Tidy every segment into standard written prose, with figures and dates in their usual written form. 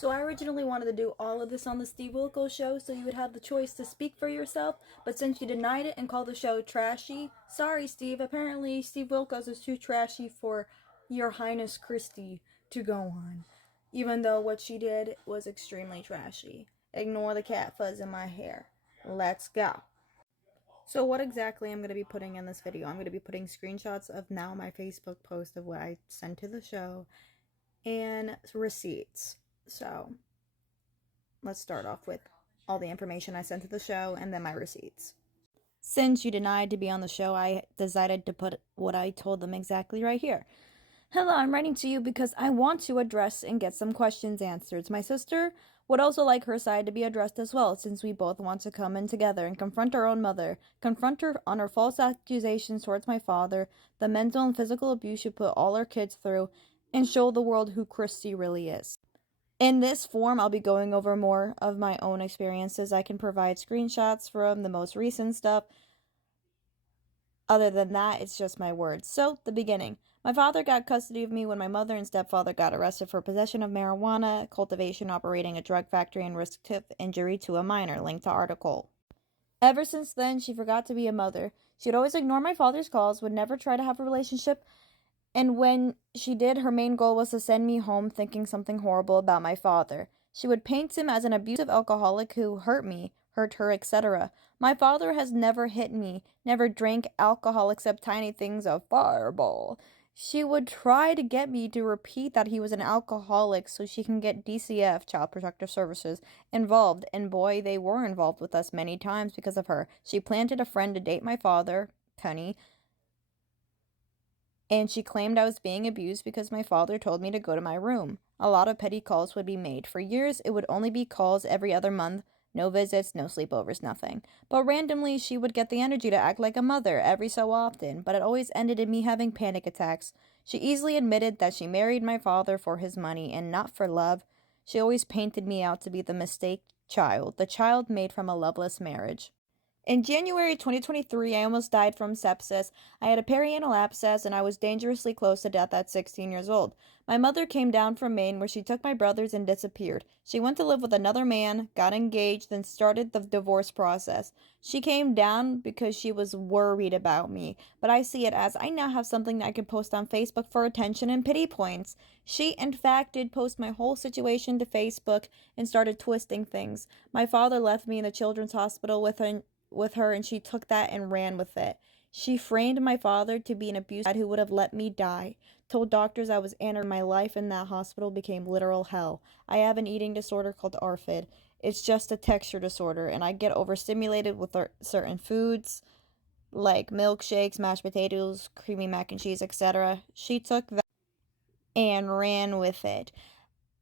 So I originally wanted to do all of this on the Steve Wilkos show so you would have the choice to speak for yourself, but since you denied it and called the show trashy, sorry Steve, apparently Steve Wilkos is too trashy for Your Highness Christie to go on, even though what she did was extremely trashy. Ignore the cat fuzz in my hair. Let's go. So what exactly I'm going to be putting in this video? I'm going to be putting screenshots of now my Facebook post of what I sent to the show and receipts. So let's start off with all the information I sent to the show and then my receipts. Since you denied to be on the show, I decided to put what I told them exactly right here. Hello, I'm writing to you because I want to address and get some questions answered. My sister would also like her side to be addressed as well, since we both want to come in together and confront our own mother, confront her on her false accusations towards my father, the mental and physical abuse she put all our kids through, and show the world who Christy really is. In this form, I'll be going over more of my own experiences. I can provide screenshots from the most recent stuff. Other than that, it's just my words. So, the beginning. My father got custody of me when my mother and stepfather got arrested for possession of marijuana, cultivation, operating a drug factory, and risk to injury to a minor, linked to article. Ever since then, she forgot to be a mother. She'd always ignore my father's calls, would never try to have a relationship, and when she did, her main goal was to send me home thinking something horrible about my father. She would paint him as an abusive alcoholic who hurt me, hurt her, etc. My father has never hit me, never drank alcohol except tiny things of Fireball. She would try to get me to repeat that he was an alcoholic so she can get DCF, Child Protective Services, involved, and boy, they were involved with us many times because of her. She planted a friend to date my father, Penny, and she claimed I was being abused because my father told me to go to my room. A lot of petty calls would be made. For years, it would only be calls every other month. No visits, no sleepovers, nothing. But randomly, she would get the energy to act like a mother every so often, but it always ended in me having panic attacks. She easily admitted that she married my father for his money and not for love. She always painted me out to be the mistake child, the child made from a loveless marriage. In January 2023, I almost died from sepsis. I had a perianal abscess and I was dangerously close to death at 16 years old. My mother came down from Maine where she took my brothers and disappeared. She went to live with another man, got engaged, then started the divorce process. She came down because she was worried about me, but I see it as I now have something that I can post on Facebook for attention and pity points. She, in fact, did post my whole situation to Facebook and started twisting things. My father left me in the children's hospital with her and she took that and ran with it. She framed my father to be an abusive dad who would have let me die. Told doctors I was anarchy. My life in that hospital became literal hell. I have an eating disorder called ARFID. It's just a texture disorder and I get overstimulated with certain foods like milkshakes, mashed potatoes, creamy mac and cheese, etc. She took that and ran with it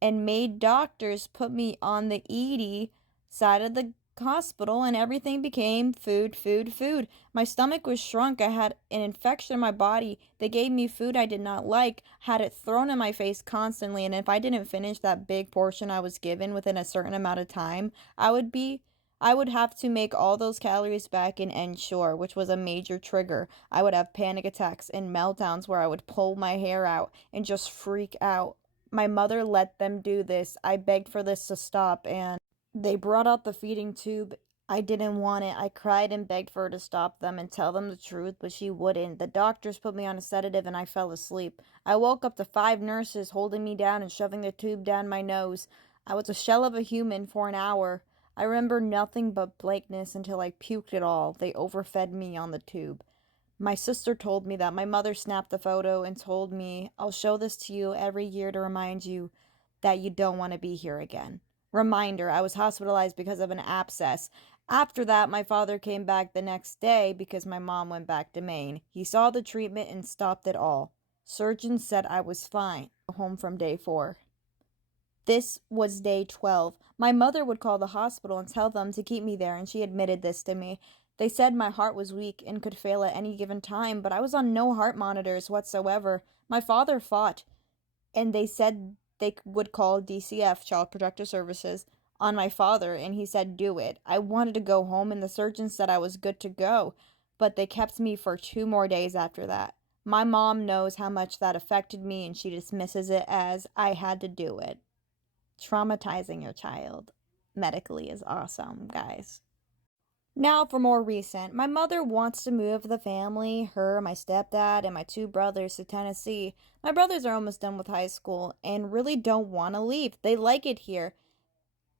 and made doctors put me on the ED side of the hospital and everything became food, food, food. My stomach was shrunk. I had an infection in my body. They gave me food I did not like, had it thrown in my face constantly, and if I didn't finish that big portion I was given within a certain amount of time, I would have to make all those calories back and end shore, which was a major trigger. I would have panic attacks and meltdowns where I would pull my hair out and just freak out. My mother let them do this. I begged for this to stop, and they brought out the feeding tube. I didn't want it. I cried and begged for her to stop them and tell them the truth, but she wouldn't. The doctors put me on a sedative and I fell asleep. I woke up to 5 nurses holding me down and shoving the tube down my nose. I was a shell of a human for an hour. I remember nothing but blankness until I puked it all. They overfed me on the tube. My sister told me that. My mother snapped the photo and told me, I'll show this to you every year to remind you that you don't want to be here again. Reminder, I was hospitalized because of an abscess. After that, my father came back the next day because my mom went back to Maine. He saw the treatment and stopped it all. Surgeons said I was fine. Home from day 4. This was day 12. My mother would call the hospital and tell them to keep me there, and she admitted this to me. They said my heart was weak and could fail at any given time, but I was on no heart monitors whatsoever. My father fought, and they said they would call DCF, Child Protective Services, on my father, and he said do it. I wanted to go home, and the surgeon said I was good to go, but they kept me for 2 more days after that. My mom knows how much that affected me, and she dismisses it as I had to do it. Traumatizing your child medically is awesome, guys. Now for more recent. My mother wants to move the family, her, my stepdad, and my two brothers to Tennessee. My brothers are almost done with high school and really don't want to leave. They like it here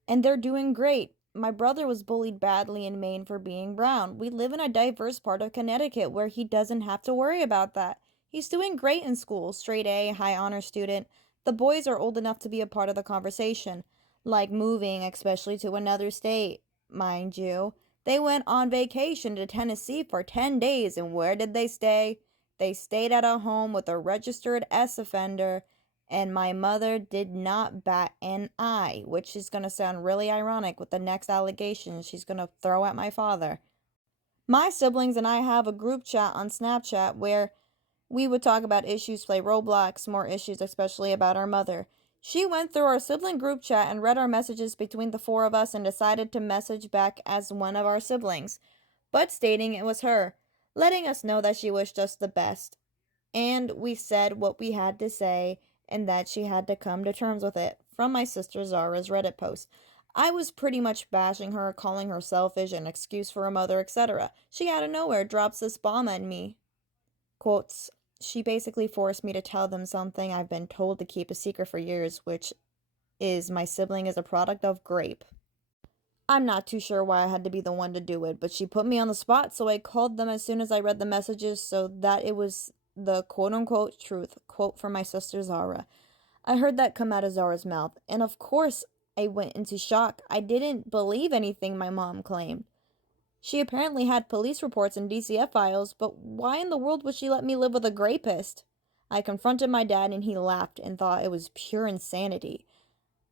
and they're doing great. My brother was bullied badly in Maine for being brown. We live in a diverse part of Connecticut where he doesn't have to worry about that. He's doing great in school, straight A, high honor student. The boys are old enough to be a part of the conversation, like moving, especially to another state, mind you. They went on vacation to Tennessee for 10 days, and where did they stay? They stayed at a home with a registered S offender, and my mother did not bat an eye, which is going to sound really ironic with the next allegation she's going to throw at my father. My siblings and I have a group chat on Snapchat where we would talk about issues, play Roblox, more issues, especially about our mother. She went through our sibling group chat and read our messages between the four of us and decided to message back as one of our siblings, but stating it was her, letting us know that she wished us the best. And we said what we had to say and that she had to come to terms with it, from my sister Zara's Reddit post. I was pretty much bashing her, calling her selfish, an excuse for her mother, etc. She out of nowhere drops this bomb at me. Quotes, she basically forced me to tell them something I've been told to keep a secret for years, which is my sibling is a product of grape. I'm not too sure why I had to be the one to do it, but she put me on the spot, so I called them as soon as I read the messages so that it was the quote-unquote truth, quote from my sister Zara. I heard that come out of Zara's mouth, and of course I went into shock. I didn't believe anything my mom claimed. She apparently had police reports and DCF files, but why in the world would she let me live with a rapist? I confronted my dad and he laughed and thought it was pure insanity.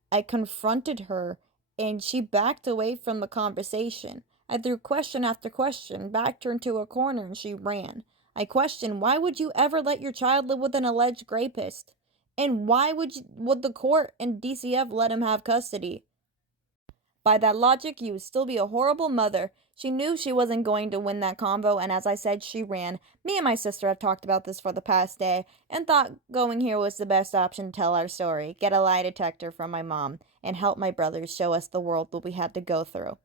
I confronted her and she backed away from the conversation. I threw question after question, backed her into a corner and she ran. I questioned, why would you ever let your child live with an alleged rapist? And why would the court and DCF let him have custody? By that logic, you would still be a horrible mother. She knew she wasn't going to win that convo, and as I said, she ran. Me and my sister have talked about this for the past day, and thought going here was the best option to tell our story, get a lie detector from my mom, and help my brothers show us the world that we had to go through.